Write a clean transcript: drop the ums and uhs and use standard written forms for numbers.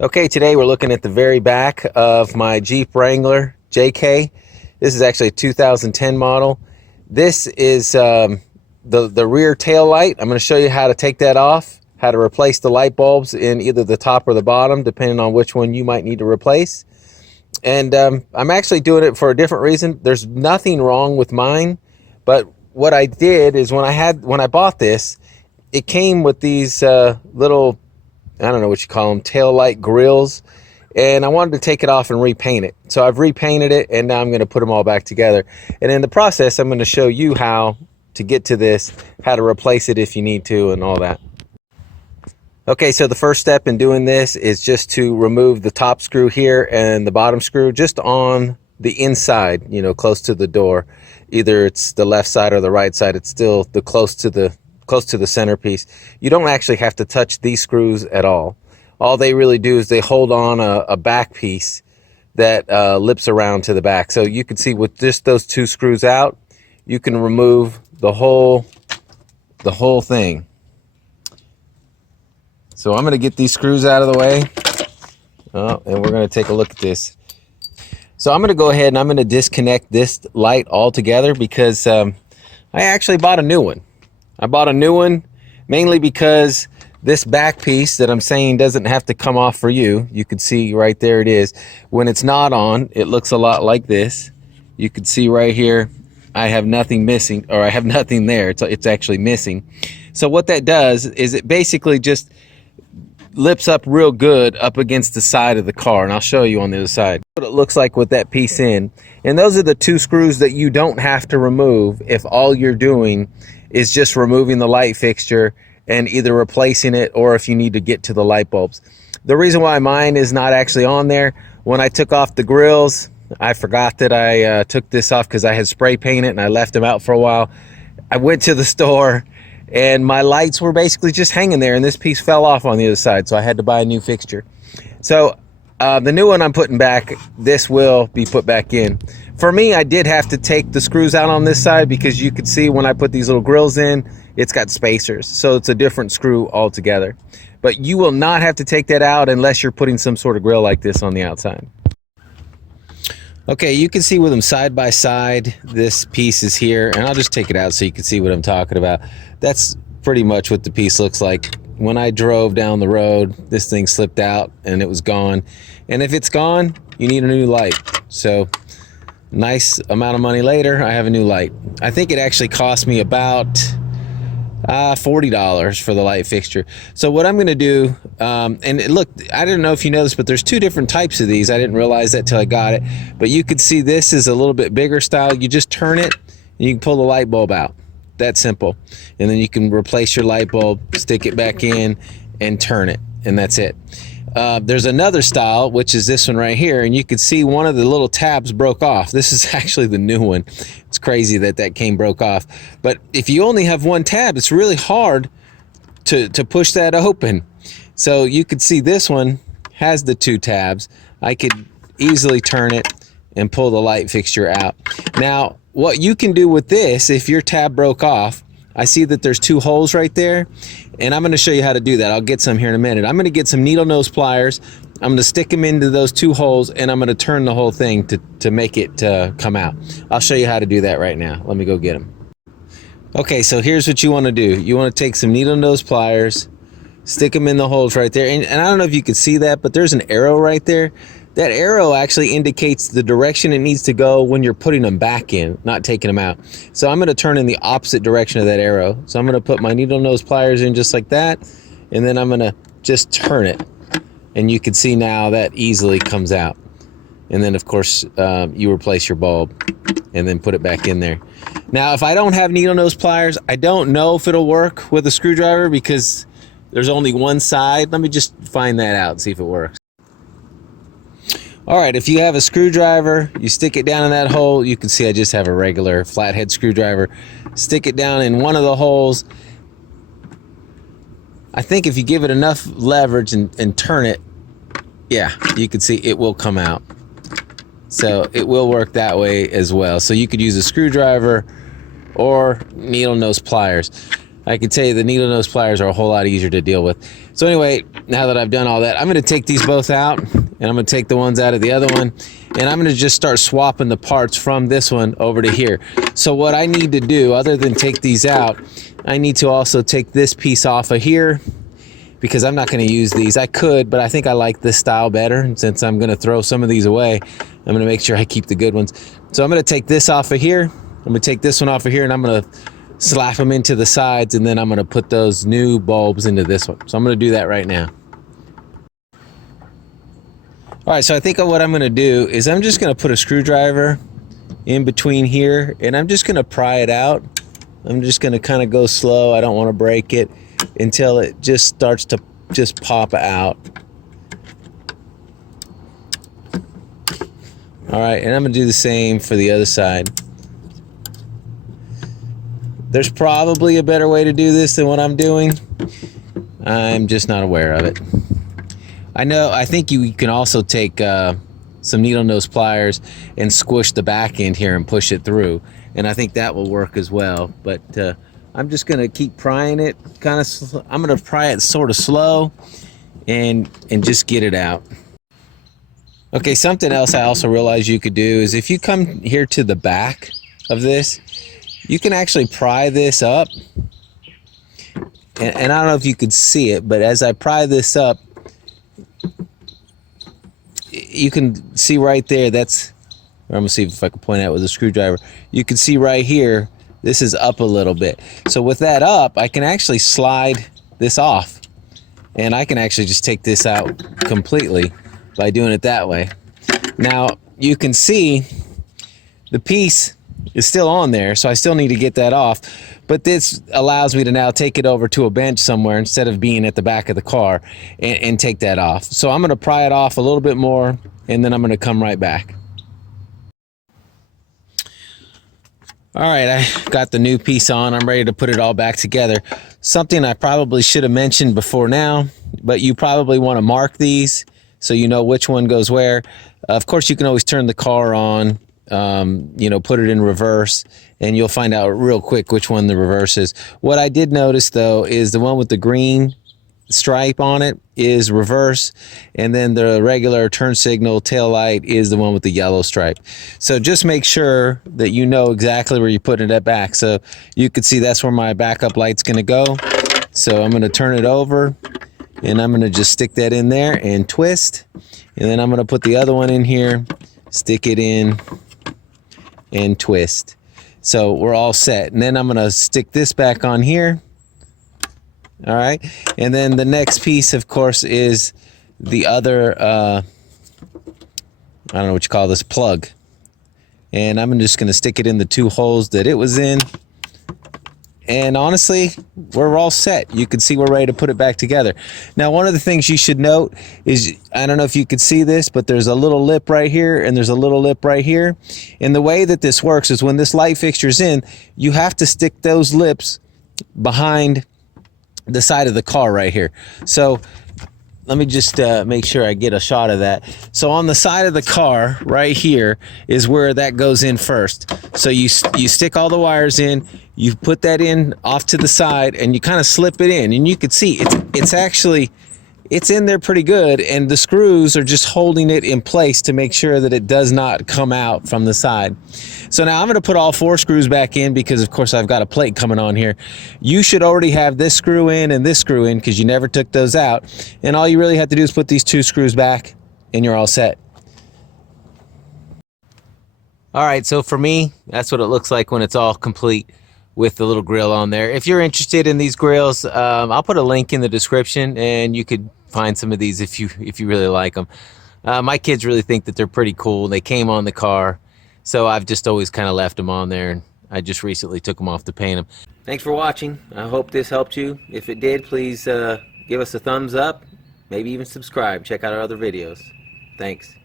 Okay, today we're looking at the very back of my Jeep Wrangler JK. This is actually a 2010 model. This is the rear tail light. I'm going to show you how to take that off, how to replace the light bulbs in either the top or the bottom, depending on which one you might need to replace. And I'm actually doing it for a different reason. There's nothing wrong with mine, but what I did is when I bought this, it came with these little, I don't know what you call them, tail light grills, and I wanted to take it off and repaint it. So I've repainted it, and now I'm going to put them all back together. And in the process, I'm going to show you how to get to this, how to replace it if you need to, and all that. Okay, so the first step in doing this is just to remove the top screw here and the bottom screw just on the inside, you know, close to the door. Either it's the left side or the right side. It's still close to the centerpiece. You don't actually have to touch these screws at all. All they really do is they hold on a back piece that lips around to the back. So you can see with just those two screws out, you can remove the whole thing. So I'm going to get these screws out of the way. And we're going to take a look at this. So I'm going to go ahead and I'm going to disconnect this light altogether because I actually bought a new one. I bought a new one mainly because this back piece that I'm saying doesn't have to come off for you. You can see right there it is. When it's not on, it looks a lot like this. You can see right here, I have nothing missing, or I have nothing there. It's actually missing. So what that does is it basically just lips up real good up against the side of the car, and I'll show you on the other side what it looks like with that piece in. And those are the two screws that you don't have to remove if all you're doing is just removing the light fixture and either replacing it or if you need to get to the light bulbs. The reason why mine is not actually on there, when I took off the grills, I forgot that I took this off because I had spray painted and I left them out for a while. I went to the store and my lights were basically just hanging there and this piece fell off on the other side, so I had to buy a new fixture. So the new one I'm putting back, this will be put back in. For me, I did have to take the screws out on this side because you could see when I put these little grills in, it's got spacers, so it's a different screw altogether. But you will not have to take that out unless you're putting some sort of grill like this on the outside. Okay, you can see with them side by side, this piece is here, and I'll just take it out so you can see what I'm talking about. That's pretty much what the piece looks like. When I drove down the road, this thing slipped out and it was gone. And if it's gone, you need a new light. So nice amount of money later, I have a new light. I think it actually cost me about $40 for the light fixture. So what I'm going to do, and look, I didn't know if you know this, but there's two different types of these. I didn't realize that till I got it. But you can see this is a little bit bigger style. You just turn it and you can pull the light bulb out. That simple. And then you can replace your light bulb, stick it back in, and turn it, and that's it. There's another style, which is this one right here, and you can see one of the little tabs broke off. This is actually the new one. It's crazy that broke off. But if you only have one tab, it's really hard to push that open. So you could see this one has the two tabs. I could easily turn it and pull the light fixture out. Now, what you can do with this, if your tab broke off, I see that there's two holes right there, and I'm going to show you how to do that. I'll get some here in a minute. I'm going to get some needle nose pliers. I'm going to stick them into those two holes, and I'm going to turn the whole thing to make it come out. I'll show you how to do that right now. Let me go get them. Okay, so here's what you want to do. You want to take some needle nose pliers, stick them in the holes right there, and I don't know if you can see that, but there's an arrow right there. That arrow actually indicates the direction it needs to go when you're putting them back in, not taking them out. So I'm going to turn in the opposite direction of that arrow. So I'm going to put my needle nose pliers in just like that, and then I'm going to just turn it. And you can see now that easily comes out. And then, of course, you replace your bulb and then put it back in there. Now, if I don't have needle nose pliers, I don't know if it'll work with a screwdriver because there's only one side. Let me just find that out and see if it works. All right, if you have a screwdriver, you stick it down in that hole. You can see I just have a regular flathead screwdriver. Stick it down in one of the holes. I think if you give it enough leverage and turn it, yeah, you can see it will come out. So it will work that way as well. So you could use a screwdriver or needle nose pliers. I can tell you the needle nose pliers are a whole lot easier to deal with. So anyway, now that I've done all that, I'm going to take these both out, and I'm going to take the ones out of the other one, and I'm going to just start swapping the parts from this one over to here. So what I need to do, other than take these out, I need to also take this piece off of here, because I'm not going to use these. I could, but I think I like this style better. And since I'm going to throw some of these away, I'm going to make sure I keep the good ones. So I'm going to take this off of here. I'm going to take this one off of here, and I'm going to slap them into the sides, and then I'm going to put those new bulbs into this one. So I'm going to do that right now. All right, so I think what I'm going to do is I'm just going to put a screwdriver in between here, and I'm just going to pry it out. I'm just going to kind of go slow. I don't want to break it until it just starts to just pop out. All right, and I'm going to do the same for the other side. There's probably a better way to do this than what I'm doing. I'm just not aware of it. I think you can also take some needle nose pliers and squish the back end here and push it through. And I think that will work as well. But I'm just gonna keep prying it I'm gonna pry it sort of slow and just get it out. Okay, something else I also realized you could do is if you come here to the back of this, you can actually pry this up, and I don't know if you could see it, but as I pry this up, you can see right there, I'm gonna see if I can point out with a screwdriver. You can see right here, this is up a little bit. So with that up, I can actually slide this off, and I can actually just take this out completely by doing it that way. Now, you can see the piece is still on there, so I still need to get that off, but this allows me to now take it over to a bench somewhere instead of being at the back of the car and take that off. So I'm going to pry it off a little bit more, and then I'm going to come right back. All right, I got the new piece on. I'm ready to put it all back together. Something I probably should have mentioned before now, but you probably want to mark these so you know which one goes where. Of course, you can always turn the car on, put it in reverse, and you'll find out real quick which one the reverse is. What I did notice, though, is the one with the green stripe on it is reverse, and then the regular turn signal tail light is the one with the yellow stripe. So just make sure that you know exactly where you're putting it back. So you can see that's where my backup light's going to go. So I'm going to turn it over, and I'm going to just stick that in there and twist, and then I'm going to put the other one in here, stick it in, and twist. So we're all set. And then I'm going to stick this back on here. All right, and then the next piece, of course, is the other, I don't know what you call this, plug. And I'm just going to stick it in the two holes that it was in. And honestly, we're all set. You can see we're ready to put it back together. Now, one of the things you should note is, I don't know if you could see this, but there's a little lip right here, and there's a little lip right here. And the way that this works is when this light fixture's in, you have to stick those lips behind the side of the car right here. So let me just make sure I get a shot of that. So on the side of the car right here is where that goes in first. So you stick all the wires in, you put that in off to the side, and you kind of slip it in, and you can see it's in there pretty good, and the screws are just holding it in place to make sure that it does not come out from the side. So now I'm going to put all 4 screws back in because, of course, I've got a plate coming on here. You should already have this screw in and this screw in because you never took those out. And all you really have to do is put these 2 screws back, and you're all set. All right, so for me, that's what it looks like when it's all complete with the little grill on there. If you're interested in these grills, I'll put a link in the description, and you could find some of these if you really like them. My kids really think that they're pretty cool. They came on the car, so I've just always kind of left them on there, and I just recently took them off to paint them. Thanks for watching. I hope this helped you. If it did, please give us a thumbs up, maybe even subscribe. Check out our other videos. Thanks.